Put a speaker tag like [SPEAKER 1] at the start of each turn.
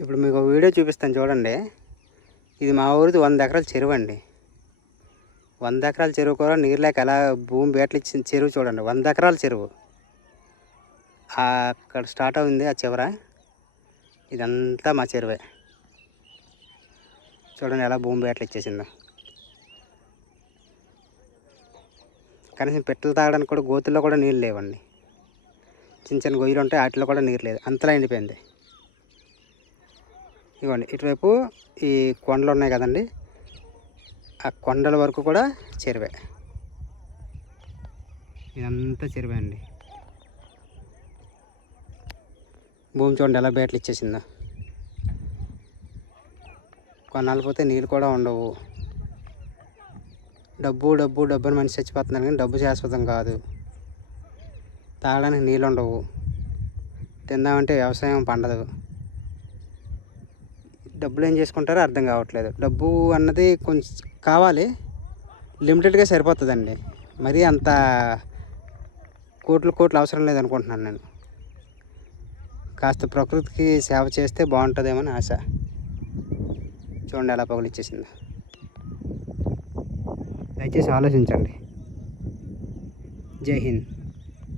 [SPEAKER 1] ఇప్పుడు మీకు ఒక వీడియో చూపిస్తాను చూడండి. ఇది మా ఊరిది వంద ఎకరాల చెరువు అండి. వంద ఎకరాల చెరువు కూడా నీరు లేక ఎలా భూమి బేటలు ఇచ్చిన చెరువు చూడండి. వంద ఎకరాల చెరువు. అక్కడ స్టార్ట్ అయింది ఆ చివర. ఇదంతా మా చెరువే. చూడండి ఎలా భూమి బేటలు ఇచ్చేసిందో. కనీసం పెట్టలు తాగడానికి కూడా గోతుల్లో కూడా నీళ్ళు లేవండి. చిన్న చిన్న గొయ్యలు ఉంటాయి వాటిలో కూడా నీరు లేదు. అంతలా ఎండిపోయింది. ఇవ్వండి. ఇటువైపు ఈ కొండలు ఉన్నాయి కదండి. ఆ కొండల వరకు కూడా చెరువే. ఇదంతా చెరువే అండి. భూమి చూడండి ఎలా బేటలు ఇచ్చేసిందో. కొన్నాళ్ళు పోతే నీళ్ళు కూడా ఉండవు. డబ్బు డబ్బు డబ్బు అని మనిషి చచ్చిపోతున్నారు కానీ డబ్బు శాశ్వతం కాదు. తాగడానికి నీళ్ళు ఉండవు. తిందామంటే వ్యవసాయం పండదు. డబ్బులు ఏం చేసుకుంటారో అర్థం కావట్లేదు. డబ్బు అన్నది కొంచెం కావాలి. లిమిటెడ్గా సరిపోతుందండి. మరీ అంత కోట్లు కోట్లు అవసరం లేదనుకుంటున్నాను నేను. కాస్త ప్రకృతికి సేవ చేస్తే బాగుంటుందేమో అని ఆశ. చూడండి ఎలా పగులిచ్చేసిందో. దయచేసి ఆలోచించండి. జై హింద్.